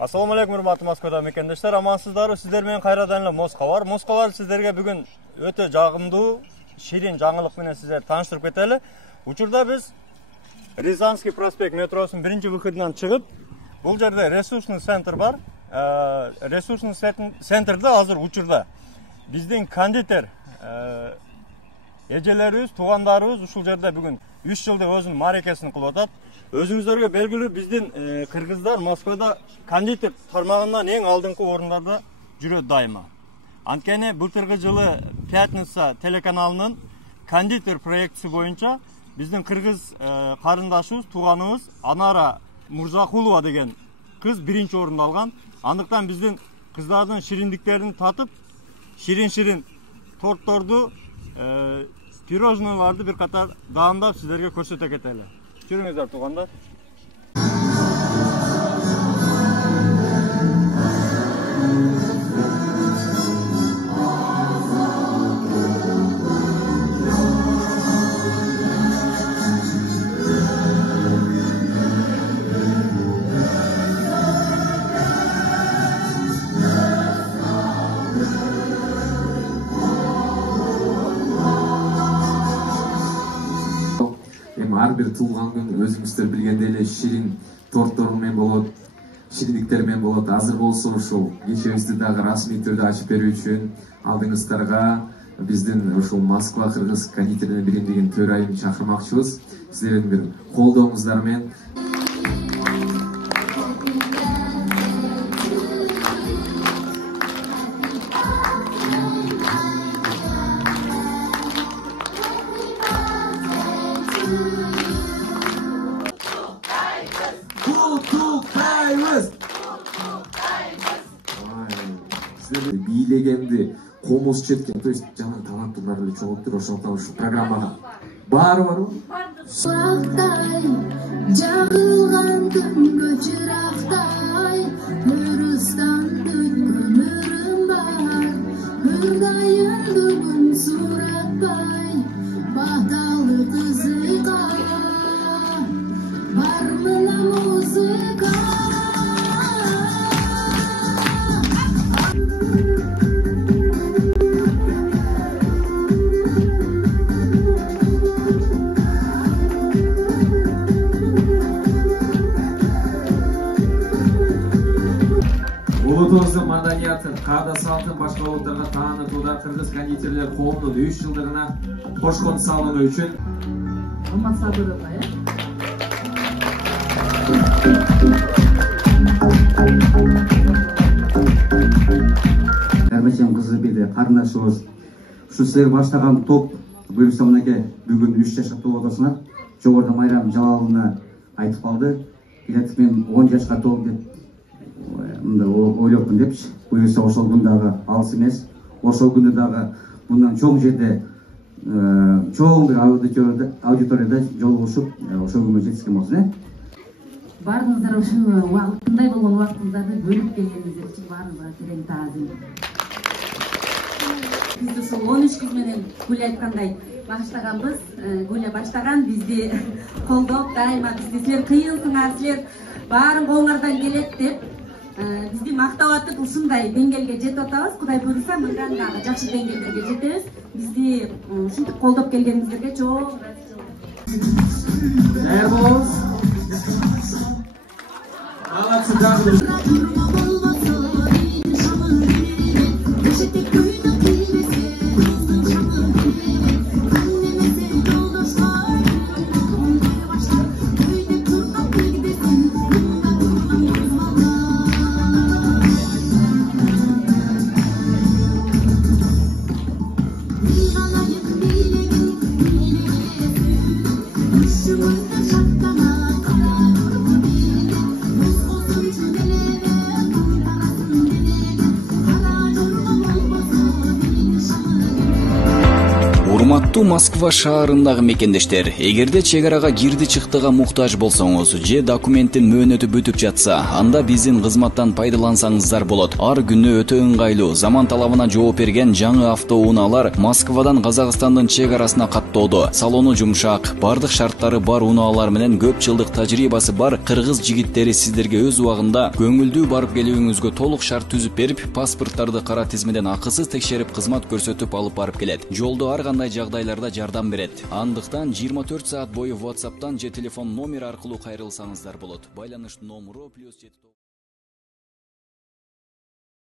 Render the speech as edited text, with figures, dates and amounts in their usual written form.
Assalamu alaikum урматтуу Москвада мекендештер, амансыздарбы? Сиздер менен кайрадан эле Москва бар. Сиздерге бүгүн өтө жагымдуу, ширин жаңылык менен сиздерди тааныштырып кетели. Учурда биз Рязанский проспект метросунун биринчи выходунан чыгып, бул жерде ресурсный центр бар. Ресурсный центрде азыр учурда биздин кондитер эжелерибиз, туугандарыбыз ушул жерде бүгүн 3 жылда өзүнүн мааракесин кылып атат. Өзүңүздөргө белгилүү, биздин кыргыздар Москвада кондитер тармагынан эң алдыңкы орундарда жүрөт дайыма. Анткени былтыркы жылы Пятница телеканалынын кондитер проектиси боюнча биздин кыргыз карындашыбыз, тууганыбыз Анара Мурзакулова деген кыз биринчи орунду алган. Андыктан биздин кыздардын шириндиктерин татып, ширин тортторду, пирожнойларды бир катар даамдап сиздерге көрсөтө кетели. Жүрүңүздөр туугандар. Ар бир туулган күн өзүңүздөр билгендей эле ширин торттор менен болот, шириндиктер менен болот. Азыр болсо ушул кечебизди дагы расмий түрдө ачып берүү үчүн алдыңыздарга биздин ушул Москва кыргыз кондитердин биримдигинин төрайымын чакырмакчыбыз. Сиздердин бир колдооңуздар менен бийлегенди комуз четкен, то есть жаман таланттуулар эле чогулуптур. Ошондуктан ушул программага баары барбы? Жагылган күнгө чырактай, өрүстан өткөн өрүм бар. Мурдайымды күн суратпай, баталы кызыка, бар мына музыка. Улуубуздун маданиятын, каада салтын башка улуттарга таанытууда Кыргыз кондитерлер коомунун 3 жылдыгына кошкон салынуу үчүн максатыбыз Эрмечем Кызыбиде карындашыбыз ушу силер баштаган топ буюрса мынакей бүгүн 3 жашка толуп атасыңар. Жогоруда Майрам Жалаловна айтып калды. Келатып мен 10 жашка толдум деп мында ойлопмун депчи. Буюрса ошол күн дагы алыс эмес. Ошол күндө дагы мындан чоң жерде чоң бир аудиторияда жолугушуп ошол күнгө жетишкен болсун. Баарыңыздар ушул убактындай болгон убактыңыздарды бөлүп келгениңиздер үчүн баарыңызга терең таазим. Биз ушул 13 кыз менен Гүл айткандай баштаганбыз. Гүл баштаган бизди колдоп, дайыма бизди силер кыйынсыңар, силер баарын колуңардан келет деп бизди мактап атып ушундай деңгээлге жетип атабыз. Кудай буйруса, мындан дагы жакшы деңгээлдерге жетебиз. Бизди ушинтип колдоп келгениңиздерге чоң рахмат. Урматтуу Москва шаарындагы мекендештер, эгерде чек арага кирди чыктыга муктаж болсоңуз же документтин мөөнөтү бүтүп жатса, анда биздин кызматтан пайдалансаңыздар болот. Ар күнү өтө ыңгайлуу, заман талабына жооп берген жаңы автоунaalар Москвадан Казакстандын чек арасына каттоодо. Салону жумшак, бардык шарттары бар унаалар менен көп жылдык тажрыйбасы бар кыргыз жигиттери сиздерге өз убагында көңүлдүү барып келүүңүзгө толук шарт түзүп берип, паспорттарды кара тизмеден акысыз текшерип кызмат көрсөтүп алып барып келет. Жолдо ар кандай жагдайларда жардам берет. Андыктан 24 саат бою WhatsApp'тан же телефон номер аркылуу кайрылсаңыздар болот. Байланыш номеру +7